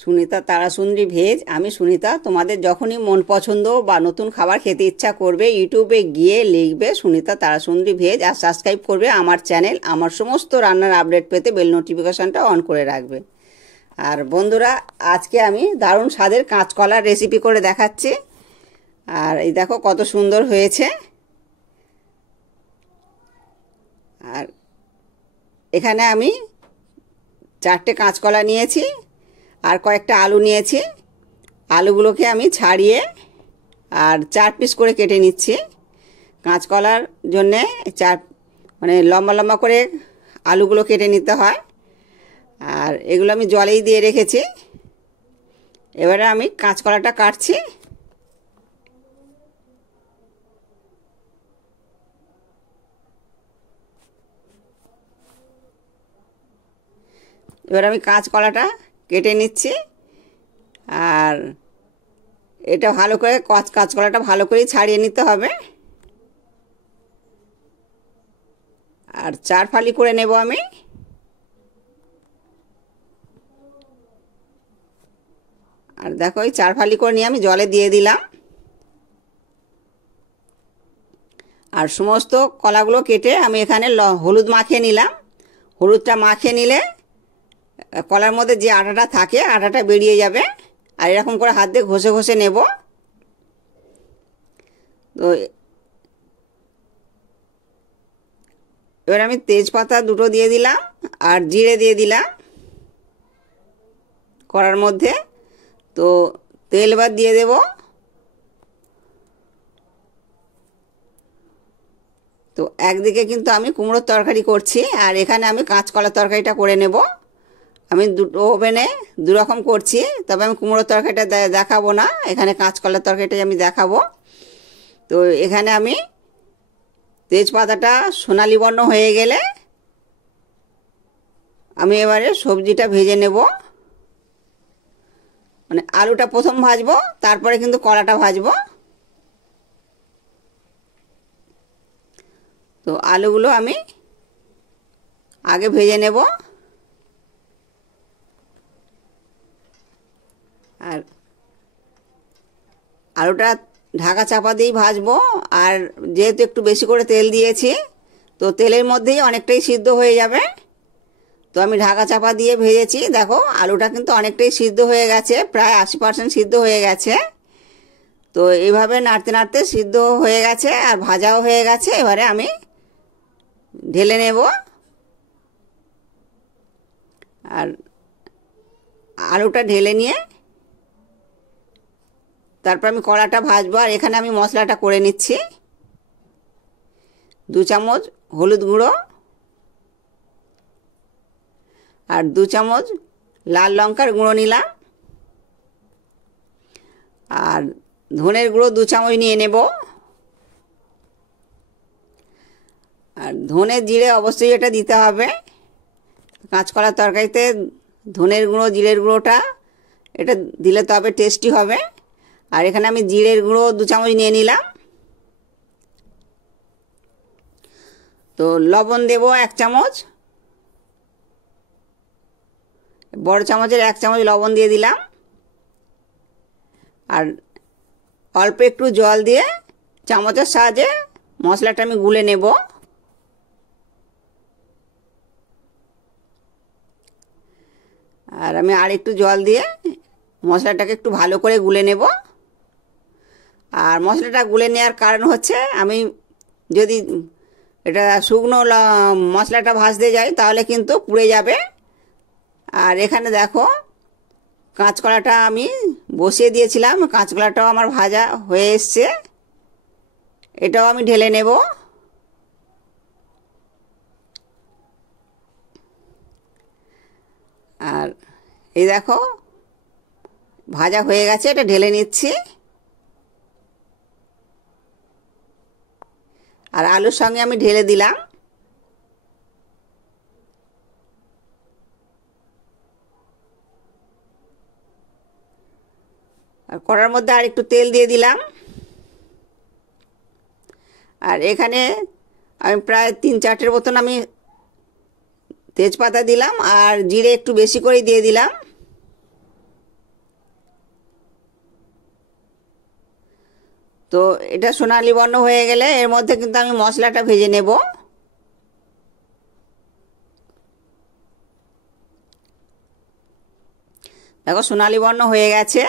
Sunita Tarasundari veg. আমি সুনিতা। তোমাদের যখনই মন পছন্দ বা নতুন খাবার খেতে ইচ্ছা করবে, ইউটিউবে গিয়ে লিখবে সুনিতা তারাসুন্দরী ভেজ আর সাবস্ক্রাইব করবে আমার চ্যানেল। আমার সমস্ত রান্নার আপডেট পেতে বেল নোটিফিকেশনটা অন করে রাখবে। আর বন্ধুরা, আজকে আমি দারুণ স্বাদের কাঁচকলার রেসিপি করে দেখাচ্ছি। আর এই দেখো কত সুন্দর হয়েছে। আর এখানে আমি 4টে কাঁচকলা নিয়েছি আর কয়েকটা আলু নিয়েছি। আলুগুলোকে আমি ছাড়িয়ে আর 4 পিস করে কেটে নিচ্ছি। কাঁচকলার জন্যে মানে লম্বা লম্বা করে আলুগুলো কেটে নিতে হয়। আর এগুলো আমি জলেই দিয়ে রেখেছি। এবারে আমি কাঁচকলাটা কাটছি। এবার আমি কাঁচকলাটা কেটে নিচ্ছি। আর এটা ভালো করে কাঁচকলাটা ভালো করে ছাড়িয়ে নিতে হবে। আর 4 ফালি করে নেব আমি। আর দেখো এই 4 ফালি করে নিয়ে আমি জলে দিয়ে দিলাম। আর সমস্ত কলাগুলো কেটে আমি এখানে হলুদ মাখিয়ে নিলাম। হলুদটা মাখিয়ে নিলে কলার মধ্যে যে আটাটা থাকে আটাটা বেরিয়ে যাবে। আর এরকম করে হাত দিয়ে ঘষে ঘষে নেব। তো এবার আমি তেজপাতা 2টো দিয়ে দিলাম আর জিরে দিয়ে দিলাম কড়ার মধ্যে। তো তেল এবার দিয়ে দেব। তো একদিকে কিন্তু আমি কুমড়োর তরকারি করছি আর এখানে আমি কাঁচকলার তরকারিটা করে নেব। আমি দুটো ওভেনে দুরকম করছি, তবে আমি কুমড়োর তরকারিটা দেখাবো না, এখানে কাঁচকলার তরকারিটাই আমি দেখাবো। তো এখানে আমি তেজপাতাটা সোনালি বর্ণ হয়ে গেলে আমি এবারে সবজিটা ভেজে নেব। মানে আলুটা প্রথম ভাজবো, তারপরে কিন্তু কলাটা ভাজবো। তো আলুগুলো আমি আগে ভেজে নেব। আর আলুটা ঢাকা চাপা দিয়েই ভাজবো। আর যেহেতু একটু বেশি করে তেল দিয়েছি, তো তেলের মধ্যেই অনেকটাই সিদ্ধ হয়ে যাবে। তো আমি ঢাকা চাপা দিয়ে ভেজেছি। দেখো আলুটা কিন্তু অনেকটাই সিদ্ধ হয়ে গেছে, প্রায় 80% সিদ্ধ হয়ে গেছে। তো এইভাবে নাড়তে নাড়তে সিদ্ধ হয়ে গেছে আর ভাজাও হয়ে গেছে। এবারে আমি ঢেলে নেব। আর আলুটা ঢেলে নিয়ে তারপর আমি কড়াটা ভাজবো। আর এখানে আমি মশলাটা করে নিচ্ছি। 2 চামচ হলুদ গুঁড়ো আর 2 চামচ লাল লঙ্কার গুঁড়ো নিলাম। আর ধনের গুঁড়ো 2 চামচ নিয়ে নেব। আর ধনে জিরে অবশ্যই এটা দিতে হবে। কাঁচকলার তরকারিতে ধনের গুঁড়ো জিরের গুঁড়োটা এটা দিলে তবে টেস্টি হবে। আর এখানে আমি জিরের গুঁড়ো 2 চামচ নিয়ে নিলাম। তো লবণ দেব 1 চামচ, বড় চামচের 1 চামচ লবণ দিয়ে দিলাম। আর অল্প একটু জল দিয়ে চামচের সাহায্যে মশলাটা আমি গুলে নেব। আর আমি আর একটু জল দিয়ে মশলাটাকে একটু ভালো করে গুলে নেব। আর মশলাটা গুলে নেওয়ার কারণ হচ্ছে, আমি যদি এটা শুকনো মশলাটা ভাজতে যাই তাহলে কিন্তু পুড়ে যাবে। আর এখানে দেখো কাঁচকলাটা আমি বসিয়ে দিয়েছিলাম, কাঁচকলাটাও আমার ভাজা হয়ে এসছে। এটাও আমি ঢেলে নেব। আর এই দেখো ভাজা হয়ে গেছে, এটা ঢেলে নিচ্ছি। আর আলুর সঙ্গে আমি ঢেলে দিলাম। আর কড়ার মধ্যে আর একটু তেল দিয়ে দিলাম। আর এখানে আমি প্রায় 3-4টের মতন আমি তেজপাতা দিলাম আর জিরে একটু বেশি করে দিয়ে দিলাম। তো এটা সোনালি বর্ণ হয়ে গেলে এর মধ্যে কিন্তু আমি মশলাটা ভেজে নেব। দেখো সোনালি বর্ণ হয়ে গেছে।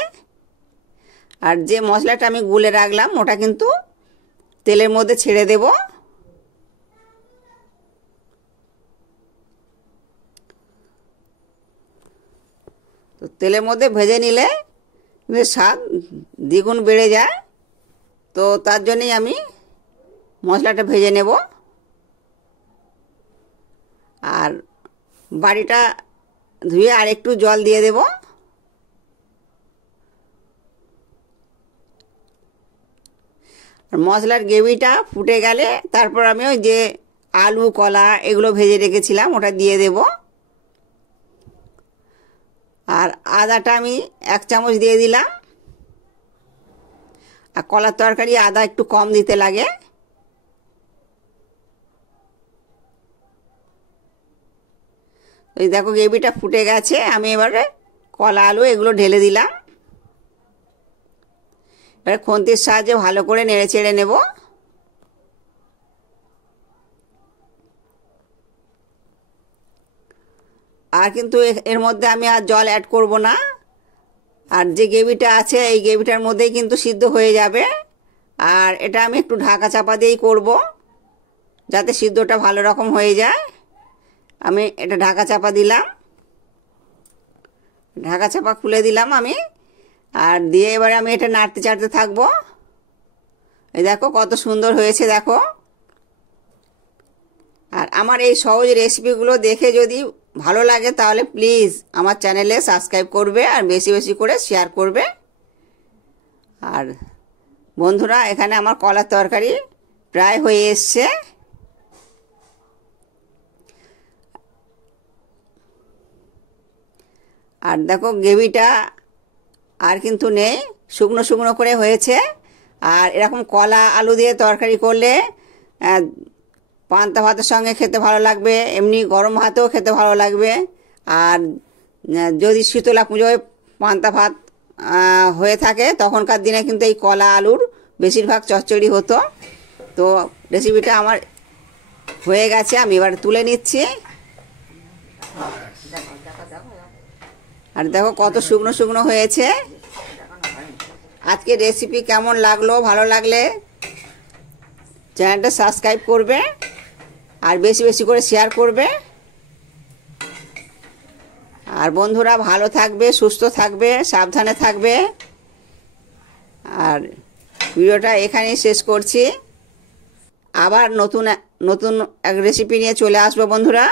আর যে মশলাটা আমি গুলে রাখলাম ওটা কিন্তু তেলের মধ্যে ছেড়ে দেব। তো তেলের মধ্যে ভেজে নিলে স্বাদ দ্বিগুণ বেড়ে যায়। তো তার জন্যই আমি মশলাটা ভেজে নেব। আর বাড়িটা ধুয়ে আর একটু জল দিয়ে দেব। আর মশলার গ্রেভিটা ফুটে গেলে তারপর আমি ওই যে আলু কলা এগুলো ভেজে রেখেছিলাম ওটা দিয়ে দেব। আর আদাটা আমি 1 চামচ দিয়ে দিলাম। আর কলার তরকারি আদা একটু কম দিতে লাগে। ওই দেখো গ্রেভিটা ফুটে গেছে, আমি এবারে কলা আলু এগুলো ঢেলে দিলাম। এবারে খুন্তির সাহায্যে ভালো করে নেড়ে চেড়ে নেব। আর কিন্তু এর মধ্যে আমি আর জল অ্যাড করব না। আর যে গ্রেভিটা আছে এই গ্রেভিটার মধ্যেই কিন্তু সিদ্ধ হয়ে যাবে। আর এটা আমি একটু ঢাকা চাপা দিয়েই করব যাতে সিদ্ধটা ভালো রকম হয়ে যায়। আমি এটা ঢাকা চাপা দিলাম, ঢাকা চাপা খুলে দিলাম আমি। আর দিয়ে এবারে আমি এটা নাড়তে চাড়তে থাকবো। এই দেখো কত সুন্দর হয়েছে দেখো। আর আমার এই সহজ রেসিপিগুলো দেখে যদি ভালো লাগে তাহলে প্লিজ আমার চ্যানেলে সাবস্ক্রাইব করবে আর বেশি বেশি করে শেয়ার করবে। আর বন্ধুরা এখানে আমার কলার তরকারি প্রায় হয়ে এসছে। আর দেখো গ্রেভিটা আর কিন্তু নেই, শুকনো শুকনো করে হয়েছে। আর এরকম কলা আলু দিয়ে তরকারি করলে পান্তা ভাতের সঙ্গে খেতে ভালো লাগবে, এমনি গরম ভাতেও খেতে ভালো লাগবে। আর যদি শীতলা পুজোয় পান্তা ভাত হয়ে থাকে তখনকার দিনে কিন্তু এই কলা আলুর বেশিরভাগ চচ্চড়ি হতো। তো রেসিপিটা আমার হয়ে গেছে, আমি এবার তুলে নিচ্ছি। আর দেখো কত শুকনো শুকনো হয়েছে। আজকে রেসিপি কেমন লাগলো, ভালো লাগলে চ্যানেলটা সাবস্ক্রাইব করবে আর বেশি বেশি করে শেয়ার করবে। আর বন্ধুরা ভালো থাকবে, সুস্থ থাকবে, সাবধানে থাকবে। আর ভিডিওটা এখানেই শেষ করছি। আবার নতুন এক রেসিপি নিয়ে চলে আসবো বন্ধুরা।